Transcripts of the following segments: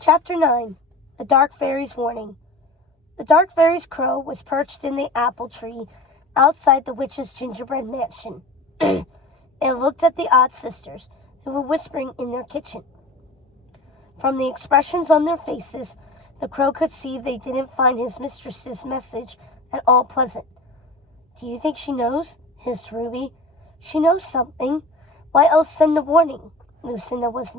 Chapter 9. The Dark Fairy's Warning. The Dark Fairy's crow was perched in the apple tree outside the witch's gingerbread mansion. It looked at the odd sisters, who were whispering in their kitchen. From the expressions on their faces, the crow could see they didn't find his mistress's message at all pleasant. "Do you think she knows?" hissed Ruby. "She knows something. Why else send the warning?" Lucinda was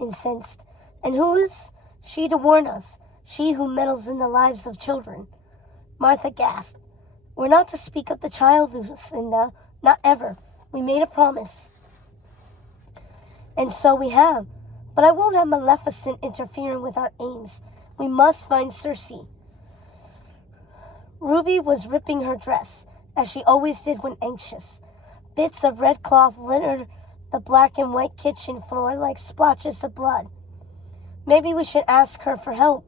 incensed. "And who is she to warn us? She who meddles in the lives of children." Martha gasped. "We're not to speak of the child, Lucinda. Not ever. We made a promise." "And so we have. But I won't have Maleficent interfering with our aims. We must find Circe." Ruby was ripping her dress, as she always did when anxious. Bits of red cloth littered the black and white kitchen floor like splotches of blood. "Maybe we should ask her for help.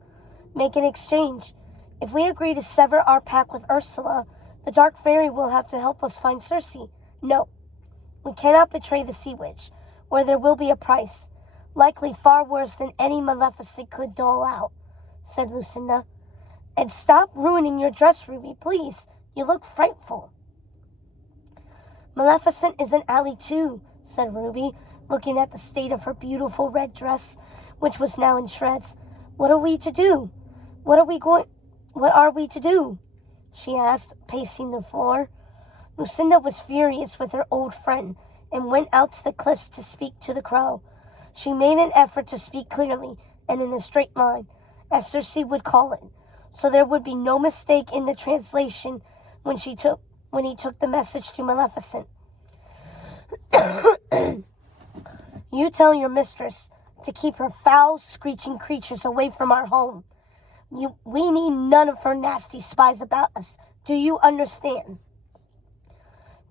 Make an exchange. If we agree to sever our pact with Ursula, the Dark Fairy will have to help us find Circe. No, we cannot betray the Sea Witch, or there will be a price, likely far worse than any Maleficent could dole out," said Lucinda. "And stop ruining your dress, Ruby, please. You look frightful." "Maleficent is an ally too," said Ruby, looking at the state of her beautiful red dress, which was now in shreds. "What are we to do? What are we to do?" she asked, pacing the floor. Lucinda was furious with her old friend and went out to the cliffs to speak to the crow. She made an effort to speak clearly and in a straight line, as Circe would call it, so there would be no mistake in the translation when he took the message to Maleficent. "You tell your mistress to keep her foul, screeching creatures away from our home. We need none of her nasty spies about us. Do you understand?"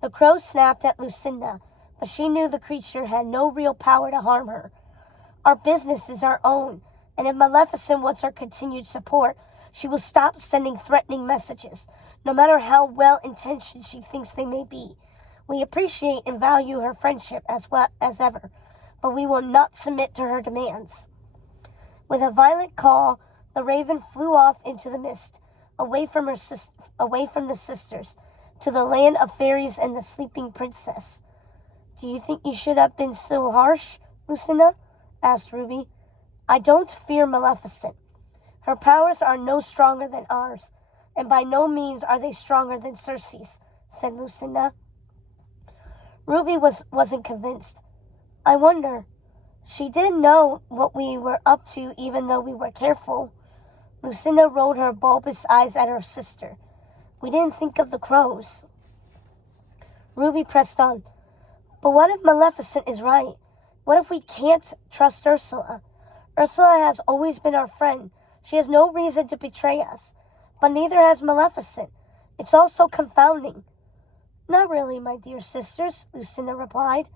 The crow snapped at Lucinda, but she knew the creature had no real power to harm her. "Our business is our own, and if Maleficent wants our continued support, she will stop sending threatening messages, no matter how well-intentioned she thinks they may be. We appreciate and value her friendship as well as ever, but we will not submit to her demands." With a violent call, the raven flew off into the mist, away from the sisters, to the land of fairies and the sleeping princess. "Do you think you should have been so harsh, Lucinda?" asked Ruby. "I don't fear Maleficent. Her powers are no stronger than ours, and by no means are they stronger than Circe's," said Lucinda. Ruby wasn't convinced. "I wonder. She did know what we were up to, even though we were careful." Lucinda rolled her bulbous eyes at her sister. "We didn't think of the crows." Ruby pressed on. "But what if Maleficent is right? What if we can't trust Ursula? Ursula has always been our friend. She has no reason to betray us, but neither has Maleficent. It's all so confounding." "Not really, my dear sisters," Lucinda replied.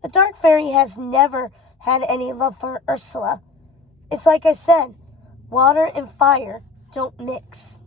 "The Dark Fairy has never had any love for Ursula. It's like I said, water and fire don't mix."